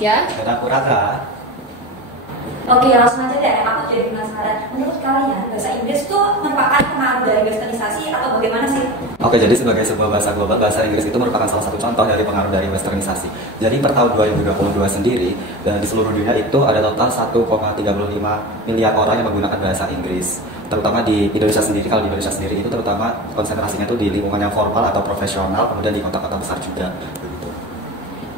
Aditya. Dan aku Raka. Oke, langsung aja deh. Aku jadi penasaran. Menurut kalian, bahasa Inggris itu merupakan pengaruh dari westernisasi atau bagaimana sih? Oke, jadi sebagai sebuah bahasa global, bahasa Inggris itu merupakan salah satu contoh dari pengaruh dari westernisasi. Jadi per tahun 2022 sendiri, dan di seluruh dunia itu ada total 1,35 miliar orang yang menggunakan bahasa Inggris. Terutama di Indonesia sendiri, kalau di Indonesia sendiri itu terutama konsentrasinya itu di lingkungan yang formal atau profesional, kemudian di kota-kota besar juga.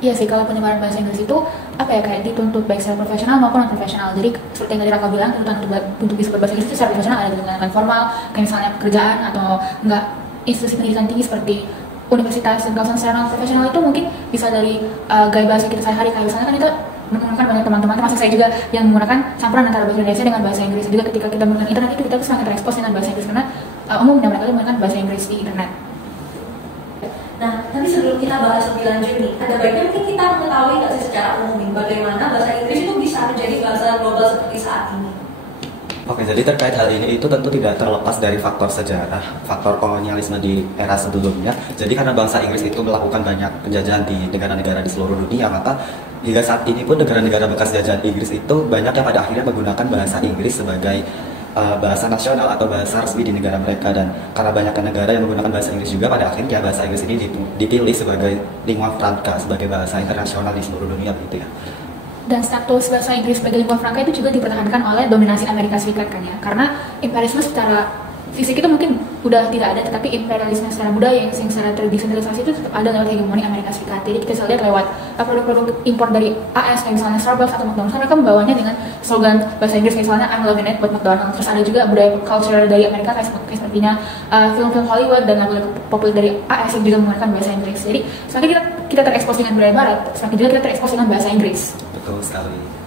Iya sih, kalau penyebaran bahasa Inggris itu apa ya, kayak dituntut baik secara profesional maupun non profesional. Jadi seperti yang tadi Raka bilang, tuntutan untuk bisa berbahasa Inggris itu secara profesional ada dengan formal, kayak misalnya pekerjaan atau enggak institusi pendidikan tinggi seperti universitas. Dan kalau secara non profesional itu mungkin bisa dari gaya bahasa kita sehari-hari, kayak misalnya kan kita menggunakan banyak teman-teman, termasuk saya juga, yang menggunakan campuran antara bahasa Indonesia dengan bahasa Inggris. Juga ketika kita menggunakan internet itu kita semakin terekspos dengan bahasa Inggris karena umumnya mereka menggunakan bahasa Inggris di internet. Nah, tapi sebelum kita bahas lebih lanjut nih, ada baiknya mungkin kita mengetahui nggak sih secara umum bagaimana bahasa Inggris itu bisa menjadi bahasa global seperti saat ini? Oke, jadi terkait hal ini itu tentu tidak terlepas dari faktor sejarah, faktor kolonialisme di era sebelumnya. Jadi karena bangsa Inggris itu melakukan banyak penjajahan di negara-negara di seluruh dunia, maka hingga saat ini pun negara-negara bekas jajahan Inggris itu banyak yang pada akhirnya menggunakan bahasa Inggris sebagai bahasa nasional atau bahasa resmi di negara mereka. Dan karena banyak negara yang menggunakan bahasa Inggris juga, pada akhirnya bahasa Inggris ini dipilih sebagai lingua franca, sebagai bahasa internasional di seluruh dunia begitu ya. Dan status bahasa Inggris sebagai lingua franca itu juga dipertahankan oleh dominasi Amerika Serikat kan ya, karena imperialisme secara fisik itu mungkin udah tidak ada, tetapi imperialisme secara budaya yang secara terdesentralisasi itu tetap ada lewat hegemoni Amerika Serikat. Jadi kita bisa lihat lewat produk-produk impor dari AS kayak misalnya Starbucks atau McDonald's, mereka membawanya dengan slogan bahasa Inggris kayak misalnya I'm loving it buat McDonald's. Terus ada juga budaya culture dari Amerika kayak sepertinya film-film Hollywood dan lagu-lagu populer dari AS yang juga menggunakan bahasa Inggris. Jadi semakin kita terekspos dengan budaya barat, semakin juga kita terekspos dengan bahasa Inggris. Betul sekali.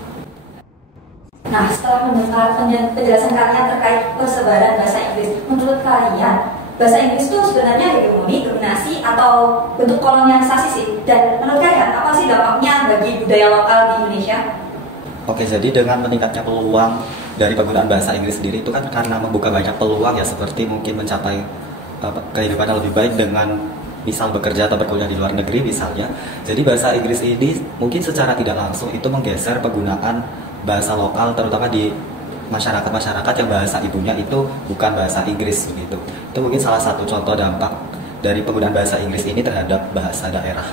Nah, setelah mendengar penjelasan kalian terkait persebaran bahasa Inggris, menurut kalian bahasa Inggris itu sebenarnya hegemoni, dominasi, atau bentuk kolonialisasi sih? Dan menurut kalian apa sih dampaknya bagi budaya lokal di Indonesia? Oke, jadi dengan meningkatnya peluang dari penggunaan bahasa Inggris sendiri itu kan karena membuka banyak peluang ya, seperti mungkin mencapai kehidupan yang lebih baik dengan misal bekerja atau berkuliah di luar negeri misalnya. Jadi bahasa Inggris ini mungkin secara tidak langsung itu menggeser penggunaan bahasa lokal, terutama di masyarakat-masyarakat yang bahasa ibunya itu bukan bahasa Inggris begitu. Itu mungkin salah satu contoh dampak dari penggunaan bahasa Inggris ini terhadap bahasa daerah.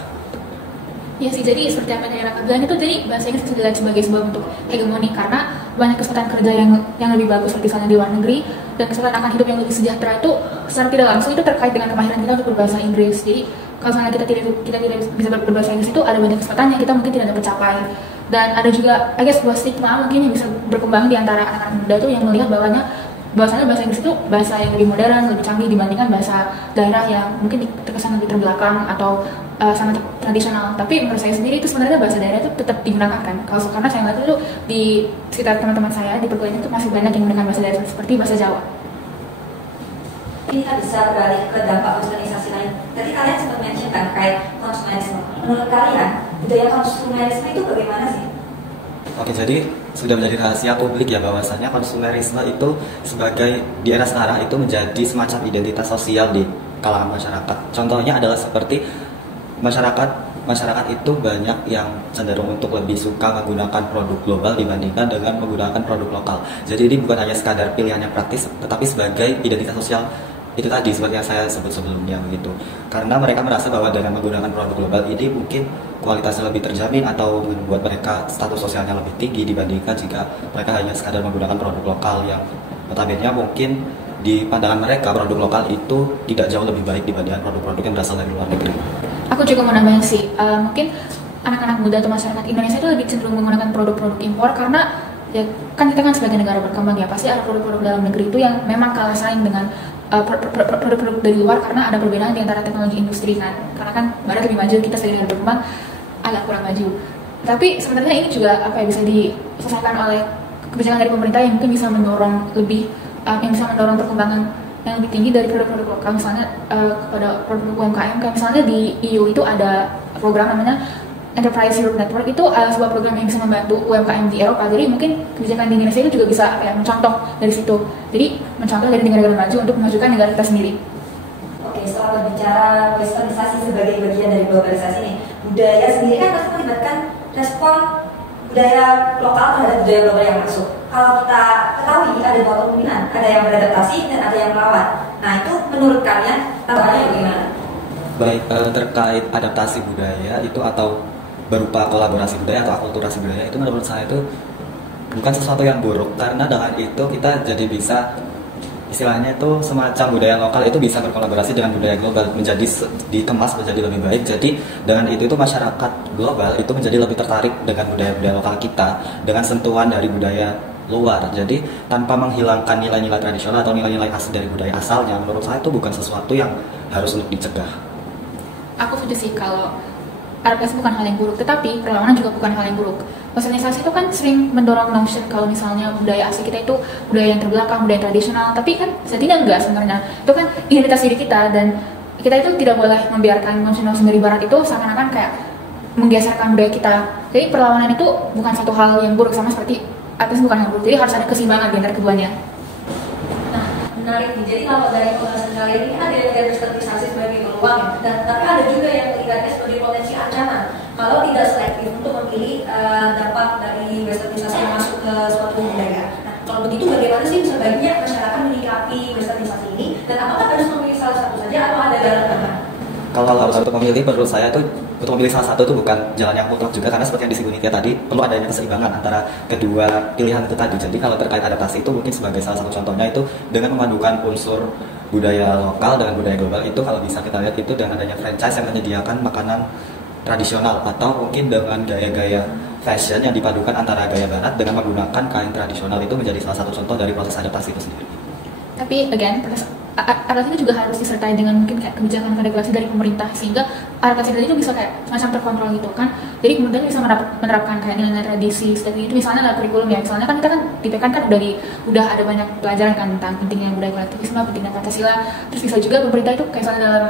Ya sih, jadi seperti apa yang Raka bilang itu, jadi bahasa Inggris bisa dilihat sebagai sebuah bentuk hegemoni karena banyak kesempatan kerja yang lebih bagus seperti misalnya di luar negeri, dan kesempatan akan hidup yang lebih sejahtera itu secara tidak langsung itu terkait dengan kemahiran kita untuk berbahasa Inggris. Jadi kalau misalnya kita tidak bisa berbahasa Inggris itu ada banyak kesempatan yang kita mungkin tidak dapat capai. Dan ada juga sebuah stigma mungkin yang bisa berkembang di antara anak-anak muda itu yang melihat bahwasanya bahasa Inggris itu bahasa yang lebih modern, lebih canggih dibandingkan bahasa daerah yang mungkin terkesan lebih terbelakang atau sangat tradisional. Tapi menurut saya sendiri itu sebenarnya bahasa daerah itu tetap digunakan kan. Karena saya lihat itu di sekitar teman-teman saya di perguruan itu masih banyak yang menggunakan bahasa daerah seperti bahasa Jawa. Ini kita bisa beralih ke dampak westernisasi lain. Tadi kalian sempat mention kan terkait konsumerisme. Menurut kalian budaya konsumerisme itu bagaimana sih? Oke, jadi sudah menjadi rahasia publik ya bahwasanya konsumerisme itu sebagai di era sekarang itu menjadi semacam identitas sosial di kalangan masyarakat. Contohnya adalah seperti masyarakat itu banyak yang cenderung untuk lebih suka menggunakan produk global dibandingkan dengan menggunakan produk lokal. Jadi ini bukan hanya sekadar pilihan yang praktis, tetapi sebagai identitas sosial itu tadi seperti yang saya sebut sebelumnya begitu. Karena mereka merasa bahwa dengan menggunakan produk global ini mungkin kualitasnya lebih terjamin atau membuat mereka status sosialnya lebih tinggi dibandingkan jika mereka hanya sekadar menggunakan produk lokal yang notabene mungkin di pandangan mereka produk lokal itu tidak jauh lebih baik dibandingkan produk-produk yang berasal dari luar negeri. Aku juga mau nambahin sih, mungkin anak-anak muda atau masyarakat Indonesia itu lebih cenderung menggunakan produk-produk impor karena ya kan kita kan sebagai negara berkembang ya, pasti ada produk-produk dalam negeri itu yang memang kalah saing dengan produk-produk dari luar karena ada perbedaan di antara teknologi industri kan. Karena kan barat lebih maju, kita sebagai negara berkembang agak kurang maju. Tapi sebenarnya ini juga bisa diselesaikan oleh kebijakan dari pemerintah yang mungkin bisa mendorong perkembangan yang lebih tinggi dari produk-produk lokal, misalnya kepada produk UMKM. Kayak misalnya di EU itu ada program namanya Enterprise Europe Network, itu sebuah program yang bisa membantu UMKM di Eropa. Jadi mungkin kebijakan di Indonesia itu juga bisa mencontoh dari situ. Jadi mencontoh dari negara-negara maju untuk memajukan negara kita sendiri. Oke, setelah berbicara westernisasi sebagai bagian dari globalisasi nih, budaya sendiri kan pasti melibatkan respon budaya lokal terhadap budaya global yang masuk. Kalau kita ketahui ada dua kemungkinan, ada yang beradaptasi dan ada yang melawan. Nah itu menurut kalian tanggapannya bagaimana? Baik, terkait adaptasi budaya itu atau berupa kolaborasi budaya atau akulturasi budaya itu menurut saya itu bukan sesuatu yang buruk, karena dengan itu kita jadi bisa istilahnya itu semacam budaya lokal itu bisa berkolaborasi dengan budaya global menjadi dikemas menjadi lebih baik. Jadi dengan itu masyarakat global itu menjadi lebih tertarik dengan budaya-budaya lokal kita dengan sentuhan dari budaya luar. Jadi tanpa menghilangkan nilai-nilai tradisional atau nilai-nilai asli dari budaya asalnya, menurut saya itu bukan sesuatu yang harus untuk dicegah. Aku setuju sih kalau adaptasi bukan hal yang buruk, tetapi perlawanan juga bukan hal yang buruk. Westernisasi itu kan sering mendorong notion kalau misalnya budaya asli kita itu budaya yang terbelakang, budaya yang tradisional, tapi kan setidaknya enggak sebenarnya. Itu kan identitas diri kita dan kita itu tidak boleh membiarkan notion-notion dari barat itu seakan-akan kayak menggeserkan budaya kita. Jadi perlawanan itu bukan satu hal yang buruk, sama seperti adaptasi bukan hal yang buruk. Jadi harus ada keseimbangan di antara keduanya. Nah, menarik nih. Jadi kalau dari pembahasan kali ini ada yang melihat westernisasi sebagai peluang, dan tapi ada juga yang melihatnya sebagai potensi ancaman kalau tidak selektif untuk memilih dampak dari westernisasi yang masuk ke suatu budaya. Nah, kalau begitu bagaimana sih sebaiknya masyarakat menyikapi westernisasi ini, dan apakah harus memilih salah satu saja atau ada jalan tengah? Kalau harus untuk memilih, menurut saya itu untuk memilih salah satu itu bukan jalan yang mutlak juga, karena seperti yang disinggung Nitya tadi, perlu adanya keseimbangan antara kedua pilihan itu tadi. Jadi kalau terkait adaptasi itu mungkin sebagai salah satu contohnya itu dengan memadukan unsur budaya lokal dengan budaya global itu, kalau bisa kita lihat itu dengan adanya franchise yang menyediakan makanan tradisional, atau mungkin dengan gaya-gaya fashion yang dipadukan antara gaya barat dengan menggunakan kain tradisional, itu menjadi salah satu contoh dari proses adaptasi itu sendiri. Tapi again, adaptasi itu juga harus disertai dengan mungkin kayak kebijakan regulasi dari pemerintah, sehingga adaptasi tadi itu bisa kayak semacam terkontrol gitu kan. Jadi kemudian bisa menerapkan kayak nilai-nilai tradisi seperti itu, misalnya dalam kurikulum ya. Misalnya kan kita kan di PKN kan udah ada banyak pelajaran kan tentang pentingnya budaya kolektivisme, pentingnya Pancasila. Terus bisa juga pemerintah itu kayak misalnya dalam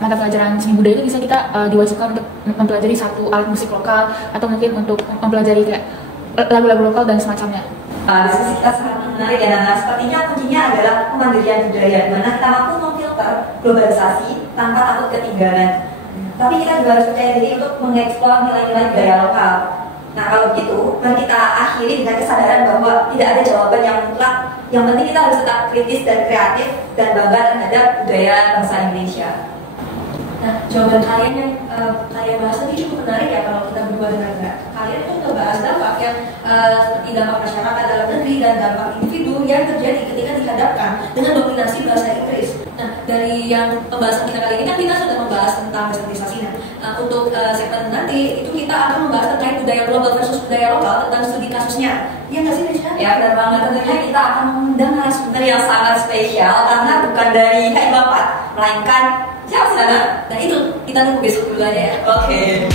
mata pelajaran seni budaya itu bisa kita diwajibkan untuk mempelajari satu alat musik lokal, atau mungkin untuk mempelajari kayak lagu-lagu lokal dan semacamnya. Diskusi kita sangat menarik ya Nana. Sepertinya kuncinya adalah kemandirian budaya, di mana kita mampu memfilter globalisasi tanpa takut ketinggalan. Tapi kita juga harus percaya diri untuk mengeksplor nilai-nilai budaya lokal. Nah kalau begitu, mari kita akhiri dengan kesadaran bahwa tidak ada jawaban yang mutlak. Yang penting kita harus tetap kritis dan kreatif dan bangga terhadap budaya bangsa Indonesia. Nah, jawaban kalian yang kalian bahas tadi cukup menarik ya kalau kita berdua dengan Mbak. Kalian tuh ngebahas dampak yang seperti dampak masyarakat dalam negeri dan dampak individu yang terjadi ketika dihadapkan dengan dominasi bahasa Inggris. Nah, dari yang pembahasan kita kali ini kan kita sudah membahas tentang westernisasi. Nah, untuk segmen nanti itu kita akan membahas terkait budaya global versus budaya lokal tentang studi kasusnya. Iya nggak sih, Risha? Ya, benar banget. Tentunya kita akan mengundang narasumber yang sangat spesial karena bukan dari Bapak, melainkan siapa sana? Nah itu kita tunggu besok dulu aja ya. Oke.